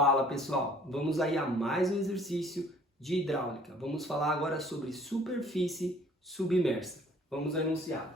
Fala pessoal, vamos aí a mais um exercício de hidráulica. Vamos falar agora sobre superfície submersa. Vamos ao enunciado.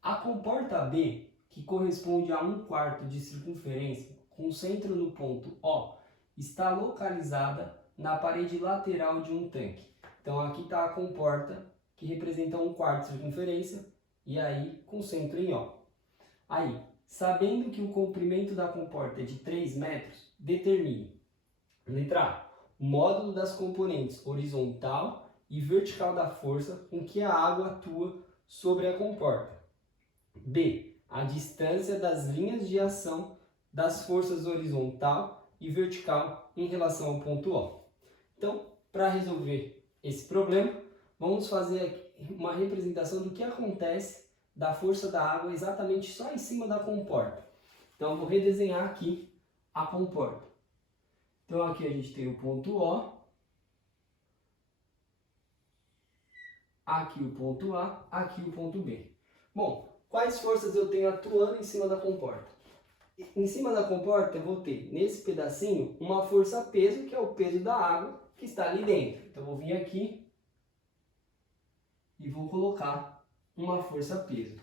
A comporta B, que corresponde a 1/4 de circunferência, com centro no ponto O, está localizada na parede lateral de um tanque. Então aqui está a comporta, que representa 1/4 de circunferência, e aí com centro em O. Aí, sabendo que o comprimento da comporta é de 3 metros, determine: letra A, o módulo das componentes horizontal e vertical da força com que a água atua sobre a comporta. B, a distância das linhas de ação das forças horizontal e vertical em relação ao ponto O. Então, para resolver esse problema, vamos fazer uma representação do que acontece da força da água exatamente só em cima da comporta. Então, eu vou redesenhar aqui a comporta. Então, aqui a gente tem o ponto O, aqui o ponto A, aqui o ponto B. Bom, quais forças eu tenho atuando em cima da comporta? Em cima da comporta eu vou ter, nesse pedacinho, uma força-peso, que é o peso da água que está ali dentro. Então, eu vou vir aqui e vou colocar uma força-peso.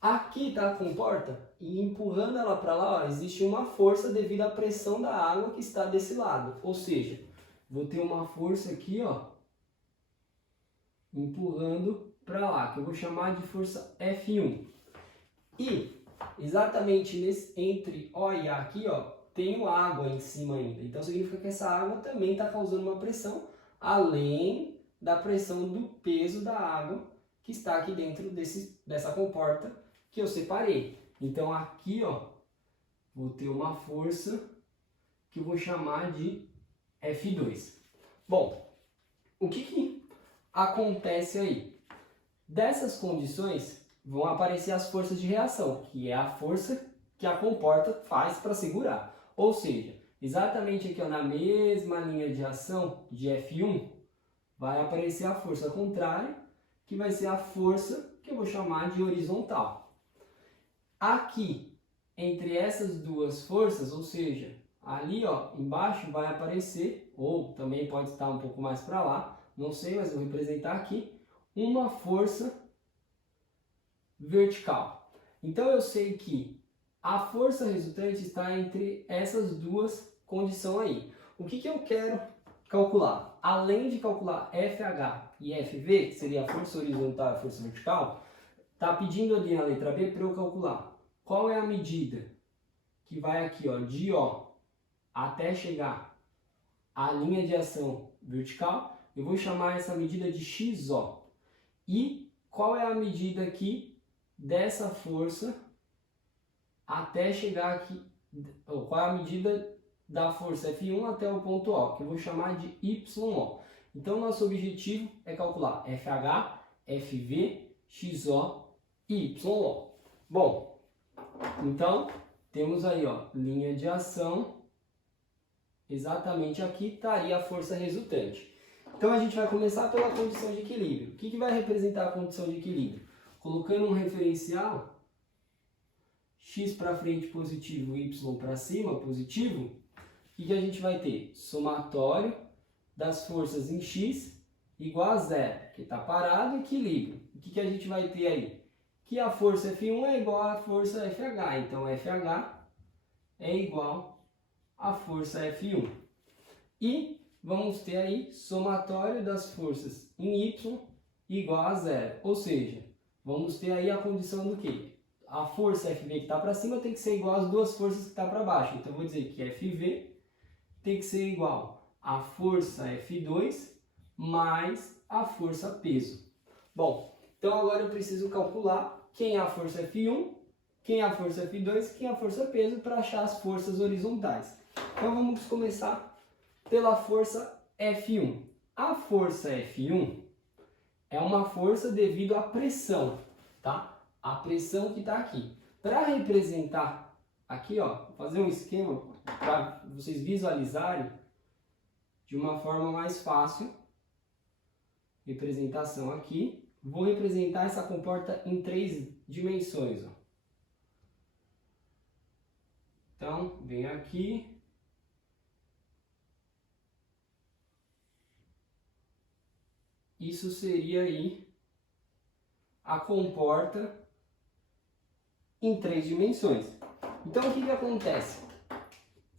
Aqui está a comporta e empurrando ela para lá, ó, existe uma força devido à pressão da água que está desse lado. Ou seja, vou ter uma força aqui, ó, empurrando para lá, que eu vou chamar de força F1. E exatamente entre O e A aqui, ó, tenho água em cima ainda. Então significa que essa água também está causando uma pressão, além da pressão do peso da água que está aqui dentro dessa comporta que eu separei. Então aqui, ó, vou ter uma força que eu vou chamar de F2. Bom, o que acontece aí? Dessas condições vão aparecer as forças de reação, que é a força que a comporta faz para segurar. Ou seja, exatamente aqui, ó, na mesma linha de ação de F1, vai aparecer a força contrária, que vai ser a força que eu vou chamar de horizontal. Aqui, entre essas duas forças, ou seja, ali, ó, embaixo vai aparecer, ou também pode estar um pouco mais para lá, não sei, mas vou representar aqui, uma força vertical. Então eu sei que a força resultante está entre essas duas condições aí. O que eu quero calcular? Além de calcular FH e FV, que seria a força horizontal e a força vertical, está pedindo ali na letra B para eu calcular qual é a medida que vai aqui, ó, de O até chegar à linha de ação vertical. Eu vou chamar essa medida de XO. E qual é a medida aqui dessa força até chegar aqui, ou qual é a medida da força F1 até o ponto O, que eu vou chamar de YO. Então, nosso objetivo é calcular FH, FV, XO e YO. Bom, então, temos aí, ó, linha de ação, exatamente aqui estaria a força resultante. Então, a gente vai começar pela condição de equilíbrio. O que vai representar a condição de equilíbrio? Colocando um referencial, x para frente positivo, y para cima positivo, o que a gente vai ter? Somatório das forças em x igual a zero, que está parado, equilíbrio. O que a gente vai ter aí? Que a força F1 é igual à força FH, então FH é igual à força F1. E vamos ter aí somatório das forças em y igual a zero, ou seja, vamos ter aí a condição do quê? A força FV que está para cima tem que ser igual às duas forças que estão para baixo. Então, eu vou dizer que FV tem que ser igual à força F2 mais a força peso. Bom, então agora eu preciso calcular quem é a força F1, quem é a força F2 e quem é a força peso para achar as forças horizontais. Então, vamos começar pela força F1. A força F1 é uma força devido à pressão, tá? A pressão que está aqui. Para representar aqui, ó, vou fazer um esquema para vocês visualizarem de uma forma mais fácil. Representação aqui. Vou representar essa comporta em 3 dimensões, ó. Então, venho aqui, isso seria aí a comporta em 3 dimensões. Então o que que acontece?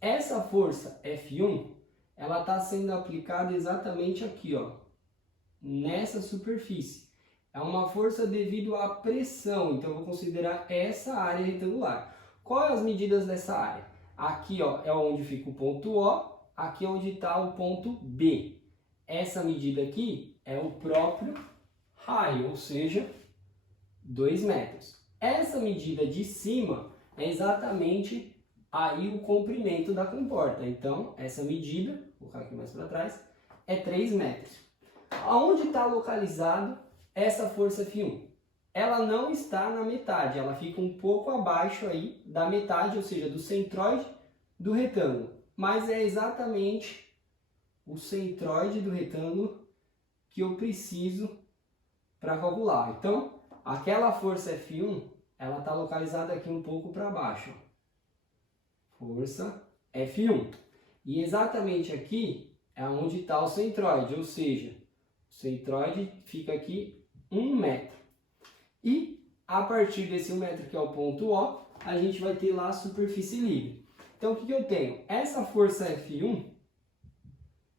Essa força F1, ela está sendo aplicada exatamente aqui, ó, nessa superfície. É uma força devido à pressão, então eu vou considerar essa área retangular. Quais as medidas dessa área? Aqui, ó, é onde fica o ponto O, aqui é onde está o ponto B. Essa medida aqui é o próprio raio, ou seja, 2 metros. Essa medida de cima é exatamente aí o comprimento da comporta. Então, essa medida, vou colocar aqui mais para trás, é 3 metros. Aonde está localizado essa força F1? Ela não está na metade, ela fica um pouco abaixo aí da metade, ou seja, do centroide do retângulo. Mas é exatamente o centroide do retângulo que eu preciso para calcular. Então, aquela força F1, ela está localizada aqui um pouco para baixo. Força F1. E exatamente aqui é onde está o centroide, ou seja, o centroide fica aqui 1 metro. E a partir desse 1 metro, que é o ponto O, a gente vai ter lá a superfície livre. Então, o que eu tenho? Essa força F1,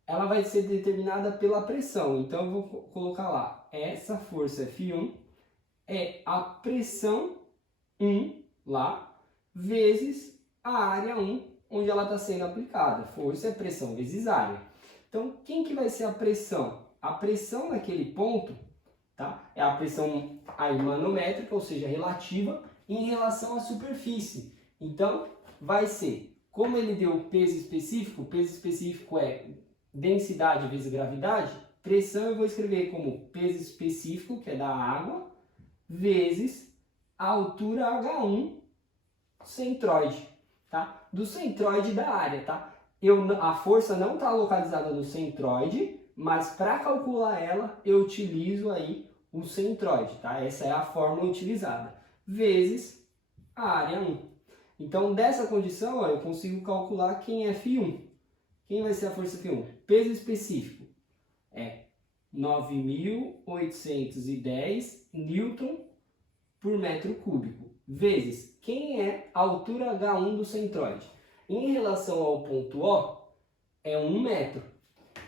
ela vai ser determinada pela pressão. Então, eu vou colocar lá, essa força F1 é a pressão 1 lá, vezes a área 1, onde ela está sendo aplicada. Força é pressão vezes área. Então, quem que vai ser a pressão? A pressão naquele ponto, tá? É a pressão aí manométrica, ou seja, relativa, em relação à superfície. Então, vai ser, como ele deu peso específico é densidade vezes gravidade, pressão eu vou escrever como peso específico, que é da água, vezes a altura H1 centroide, tá? Do centroide da área, tá? A força não está localizada no centroide, mas para calcular ela, eu utilizo aí o centroide, tá? Essa é a fórmula utilizada, vezes a área 1. Então, dessa condição, ó, eu consigo calcular quem é F1. Quem vai ser a força F1? Peso específico é 9.810 Newton por metro cúbico, vezes quem é a altura H1 do centroide. Em relação ao ponto O, é 1 metro.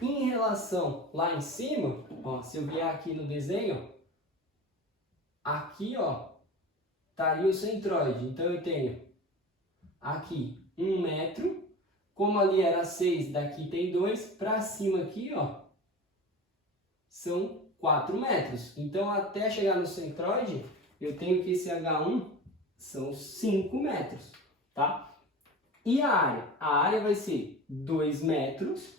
Em relação lá em cima, ó, se eu vier aqui no desenho, aqui, ó, estaria o centroide. Então eu tenho aqui 1 metro, como ali era 6, daqui tem 2, para cima aqui, ó, são 4 metros. Então até chegar no centroide, eu tenho que esse H1 são 5 metros, tá? E a área? A área vai ser 2 metros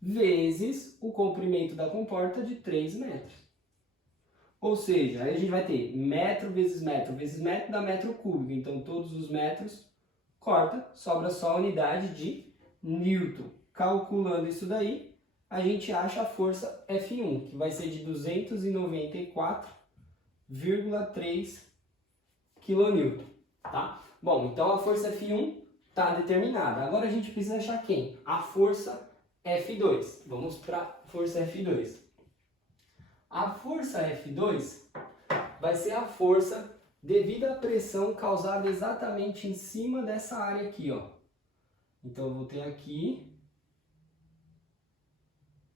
vezes o comprimento da comporta de 3 metros. Ou seja, aí a gente vai ter metro vezes metro dá metro cúbico. Então, todos os metros corta, sobra só a unidade de Newton. Calculando isso daí, a gente acha a força F1, que vai ser de 294,3 kN, tá? Bom, então a força F1 está determinada. Agora a gente precisa achar quem? A força F2. Vamos para a força F2. A força F2 vai ser a força devido à pressão causada exatamente em cima dessa área aqui, ó. Então eu vou ter aqui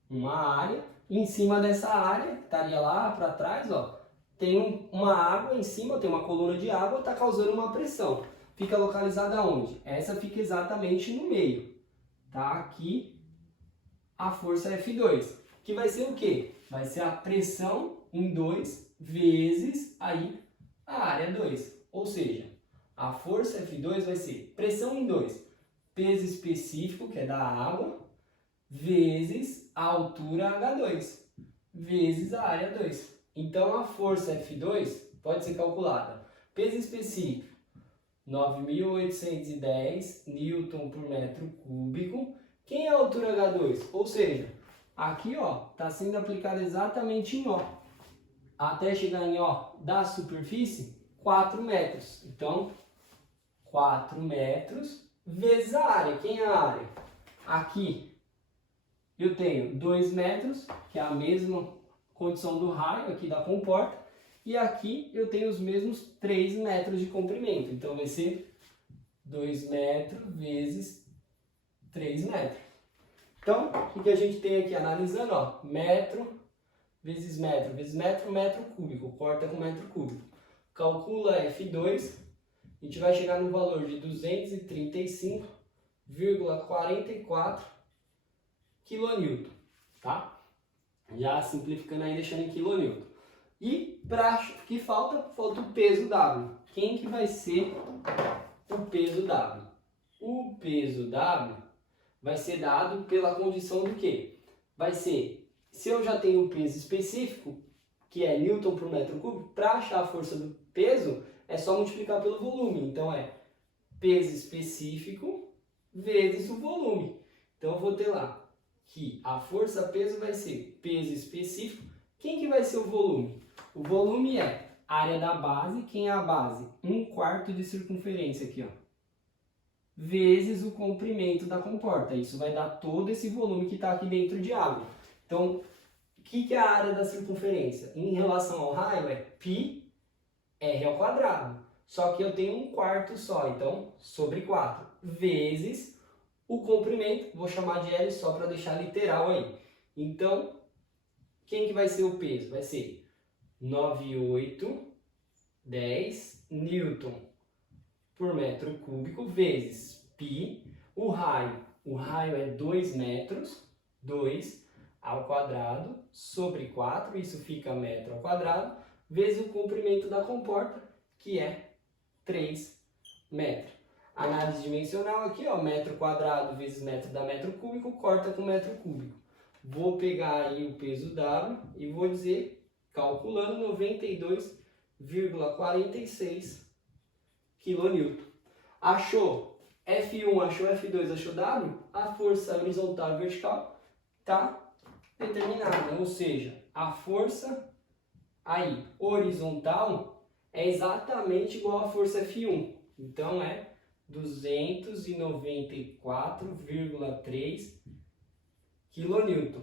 uma área, e em cima dessa área, que estaria lá para trás, ó, tem uma água em cima, tem uma coluna de água, está causando uma pressão. Fica localizada onde? Essa fica exatamente no meio, tá? Aqui a força F2, que vai ser o quê? Vai ser a pressão em 2 vezes aí a área 2. Ou seja, a força F2 vai ser pressão em 2, peso específico, que é da água, vezes a altura H2, vezes a área 2. Então, a força F2 pode ser calculada. Peso específico, 9.810 Newton por metro cúbico. Quem é a altura H2? Ou seja, aqui, ó, está sendo aplicado exatamente em O. Até chegar em O da superfície, 4 metros. Então, 4 metros vezes a área. Quem é a área? Aqui eu tenho 2 metros, que é a mesma condição do raio aqui da comporta, e aqui eu tenho os mesmos 3 metros de comprimento. Então vai ser 2 metros vezes 3 metros. Então, o que a gente tem aqui analisando? Ó, metro vezes metro vezes metro, metro cúbico. Corta com metro cúbico. Calcula F2. A gente vai chegar no valor de 235,44 kN, tá? Já simplificando aí, deixando em kN. E para que falta o peso W. Quem que vai ser o peso W? O peso W vai ser dado pela condição do quê? Vai ser, se eu já tenho um peso específico, que é Newton por metro cúbico, para achar a força do peso, é só multiplicar pelo volume. Então é peso específico vezes o volume. Então eu vou ter lá que a força-peso vai ser peso específico. Quem que vai ser o volume? O volume é a área da base. Quem é a base? 1/4 de circunferência aqui, ó, vezes o comprimento da comporta. Isso vai dar todo esse volume que está aqui dentro de água. Então, o que é a área da circunferência? Em relação ao raio é πr². Só que eu tenho 1/4 só, então sobre 4 vezes o comprimento, vou chamar de L só para deixar literal aí. Então, quem que vai ser o peso? Vai ser 9,810 Newton por metro cúbico vezes π. O raio é 2 metros, 2 ao quadrado sobre 4, isso fica metro ao quadrado, vezes o comprimento da comporta, que é 3 metros. Análise dimensional aqui, ó, metro quadrado vezes metro dá metro cúbico, corta com metro cúbico. Vou pegar aí o peso W e vou dizer, calculando, 92,46 kN. Achou F1, achou F2, achou W? A força horizontal e vertical está determinada, ou seja, a força aí horizontal é exatamente igual à força F1. Então é 294,3 kN.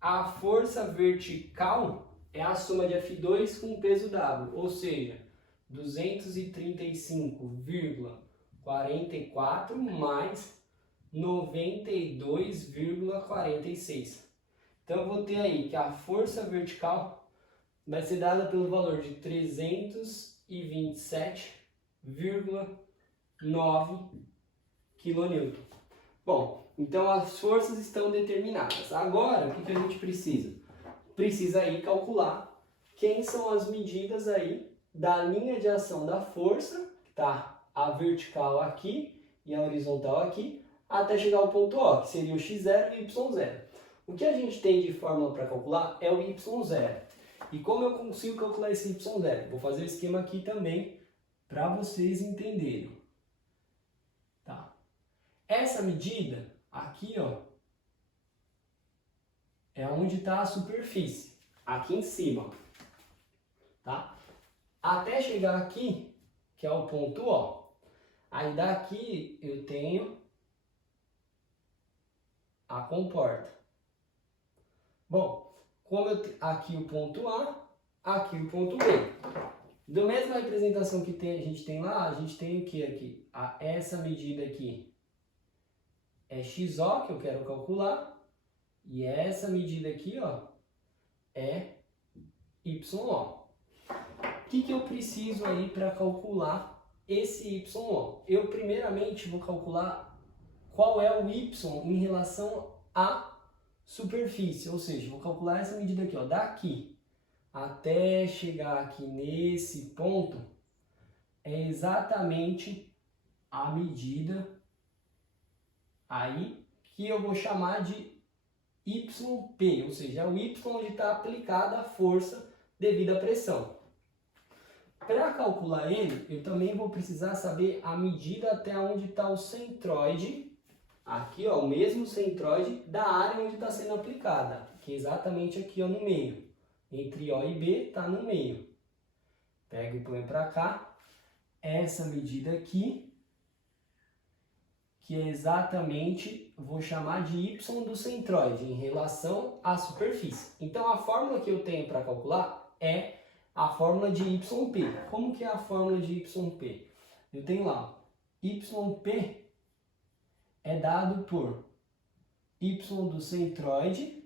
A força vertical é a soma de F2 com o peso W, ou seja, 235,44 mais 92,46. Então eu vou ter aí que a força vertical vai ser dada pelo valor de 327,9 kN. Bom, então as forças estão determinadas. Agora, o que a gente precisa? Precisa aí calcular quem são as medidas aí da linha de ação da força, tá? A vertical aqui e a horizontal aqui, até chegar ao ponto O, que seria o x0 e o y0. O que a gente tem de fórmula para calcular é o y0. E como eu consigo calcular esse y0? Vou fazer o esquema aqui também para vocês entenderem. Tá? Essa medida aqui, ó, é onde está a superfície, aqui em cima, tá? Até chegar aqui, que é o ponto O. Aí daqui eu tenho a comporta. Bom, como aqui o ponto A, aqui o ponto B. Da mesma representação que a gente tem lá, a gente tem o que aqui? Essa medida aqui é XO, que eu quero calcular. E essa medida aqui, ó, é YO. O que eu preciso aí para calcular esse YO? Eu primeiramente vou calcular qual é o Y em relação à superfície. Ou seja, vou calcular essa medida aqui, ó, daqui até chegar aqui nesse ponto, é exatamente a medida aí que eu vou chamar de YP, ou seja, é o Y onde está aplicada a força devido à pressão. Para calcular ele, eu também vou precisar saber a medida até onde está o centroide, aqui ó, o mesmo centroide da área onde está sendo aplicada, que é exatamente aqui ó, no meio. Entre O e B está no meio. Pega e põe para cá. Essa medida aqui, que é exatamente, vou chamar de y do centroide em relação à superfície. Então a fórmula que eu tenho para calcular é a fórmula de YP. Como que é a fórmula de YP? Eu tenho lá, YP é dado por y do centroide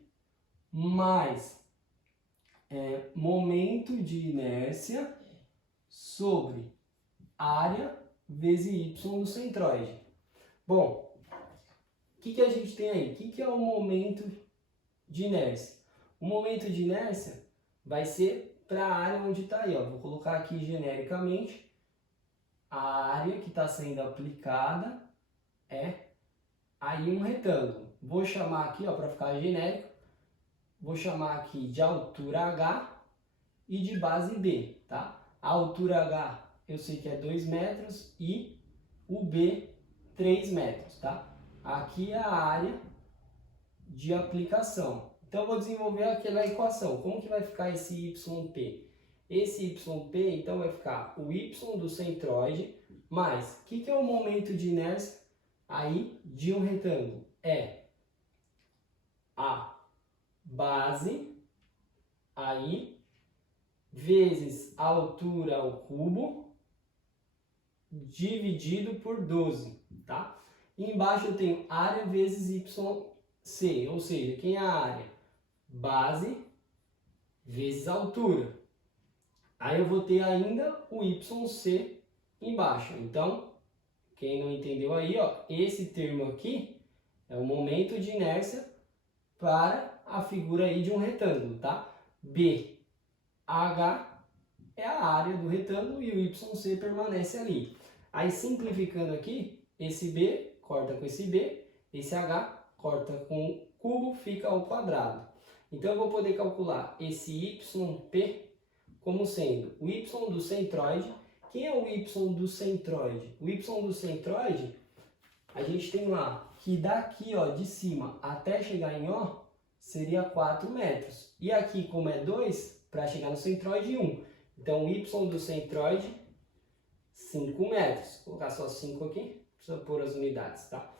mais momento de inércia sobre área vezes y do centroide. Bom, o que a gente tem aí? O que é o momento de inércia? O momento de inércia vai ser para a área onde está aí. Ó. Vou colocar aqui genericamente, a área que está sendo aplicada é aí um retângulo. Vou chamar aqui, para ficar genérico, vou chamar aqui de altura H e de base B, tá? A altura H eu sei que é 2 metros e o B 3 metros, tá? Aqui é a área de aplicação. Então eu vou desenvolver aquela equação. Como que vai ficar esse YP? Esse YP então vai ficar o Y do centroide mais, o que é o momento de inércia aí de um retângulo? É a base aí vezes a altura ao cubo dividido por 12, tá? E embaixo eu tenho área vezes YC, ou seja, quem é a área? Base vezes a altura. Aí eu vou ter ainda o YC embaixo. Então, quem não entendeu aí, ó, esse termo aqui é o momento de inércia para a figura aí de um retângulo, tá? BH é a área do retângulo e o YC permanece ali. Aí simplificando aqui, esse B corta com esse B, esse H corta com o cubo, fica ao quadrado. Então eu vou poder calcular esse YP como sendo o Y do centroide. Quem é o Y do centroide? O Y do centroide, a gente tem lá que daqui, ó, de cima até chegar em O, seria 4 metros. E aqui, como é 2, para chegar no centroide, 1. Então, o Y do centroide, 5 metros. Vou colocar só 5 aqui, precisa pôr as unidades, tá?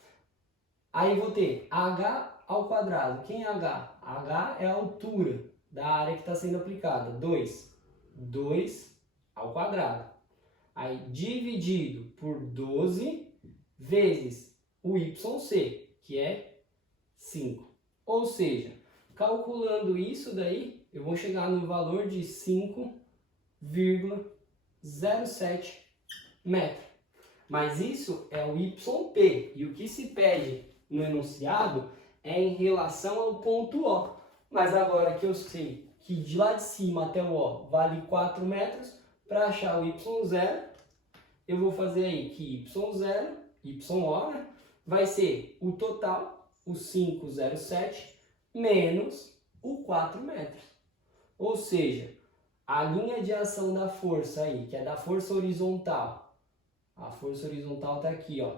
Aí vou ter H ao quadrado. Quem é H? H é a altura da área que está sendo aplicada. 2 ao quadrado. Aí dividido por 12 vezes o YC, que é 5. Ou seja, calculando isso daí, eu vou chegar no valor de 5,07 metros. Mas isso é o YP. E o que se pede no enunciado é em relação ao ponto O. Mas agora que eu sei que de lá de cima até o O vale 4 metros, para achar o Y0, eu vou fazer aí que Y0, YO, né, vai ser o total, o 507, menos o 4 metros. Ou seja, a linha de ação da força aí, que é da força horizontal, a força horizontal está aqui, ó,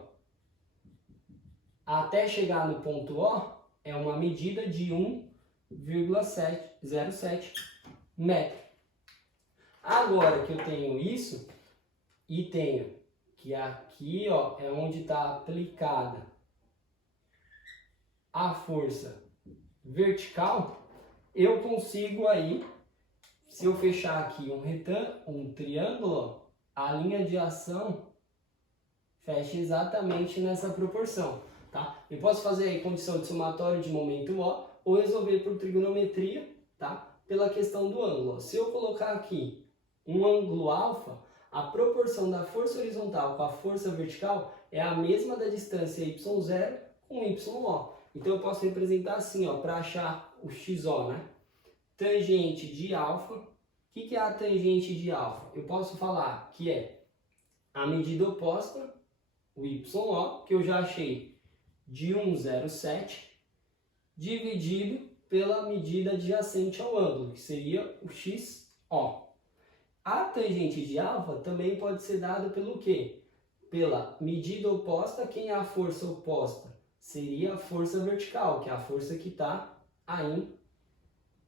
até chegar no ponto O, é uma medida de 1,07 metros. Agora que eu tenho isso, e tenho que aqui, ó, é onde está aplicada a força vertical, eu consigo aí, se eu fechar aqui um triângulo, ó, a linha de ação fecha exatamente nessa proporção, tá? Eu posso fazer aí condição de somatório de momento O, ou resolver por trigonometria, tá? Pela questão do ângulo. Se eu colocar aqui um ângulo alfa, a proporção da força horizontal com a força vertical é a mesma da distância y0 com yo. Então eu posso representar assim, ó, para achar o xo, né? Tangente de alfa. O que é a tangente de alfa? Eu posso falar que é a medida oposta, o yo, que eu já achei de 1,07, dividido pela medida adjacente ao ângulo, que seria o xo. A tangente de alfa também pode ser dada pelo quê? Pela medida oposta. Quem é a força oposta? Seria a força vertical, que é a força que está aí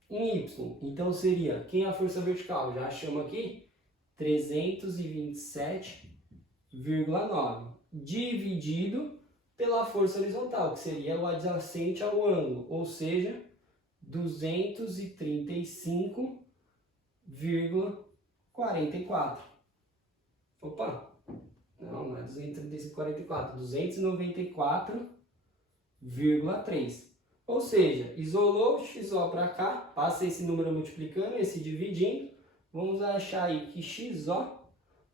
em y. Então seria, quem é a força vertical? Já chama aqui 327,9 dividido pela força horizontal, que seria o adjacente ao ângulo, ou seja, 235,44. Opa, não é 235,44, 294,3. Ou seja, isolou o XO para cá, passa esse número multiplicando, esse dividindo, vamos achar aí que XO,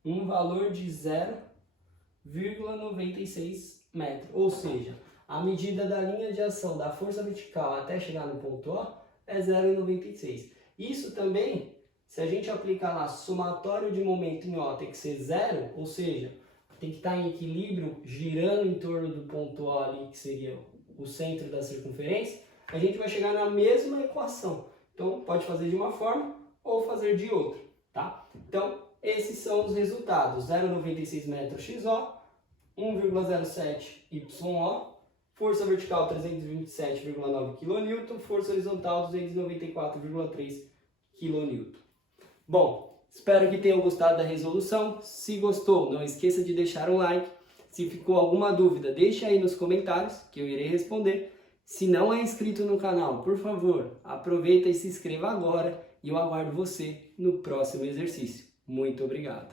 um valor de 0,96 metros. Ou seja, a medida da linha de ação da força vertical até chegar no ponto O é 0,96. Isso também, se a gente aplicar lá somatório de momento em O tem que ser 0, ou seja, tem que estar em equilíbrio, girando em torno do ponto O ali, que seria o centro da circunferência, a gente vai chegar na mesma equação. Então, pode fazer de uma forma ou fazer de outra, tá? Então, esses são os resultados. 0,96 metros XO, 1,07 YO, força vertical 327,9 kN, força horizontal 294,3 kN. Bom, espero que tenham gostado da resolução. Se gostou, não esqueça de deixar um like. Se ficou alguma dúvida, deixe aí nos comentários que eu irei responder. Se não é inscrito no canal, por favor, aproveita e se inscreva agora e eu aguardo você no próximo exercício. Muito obrigado!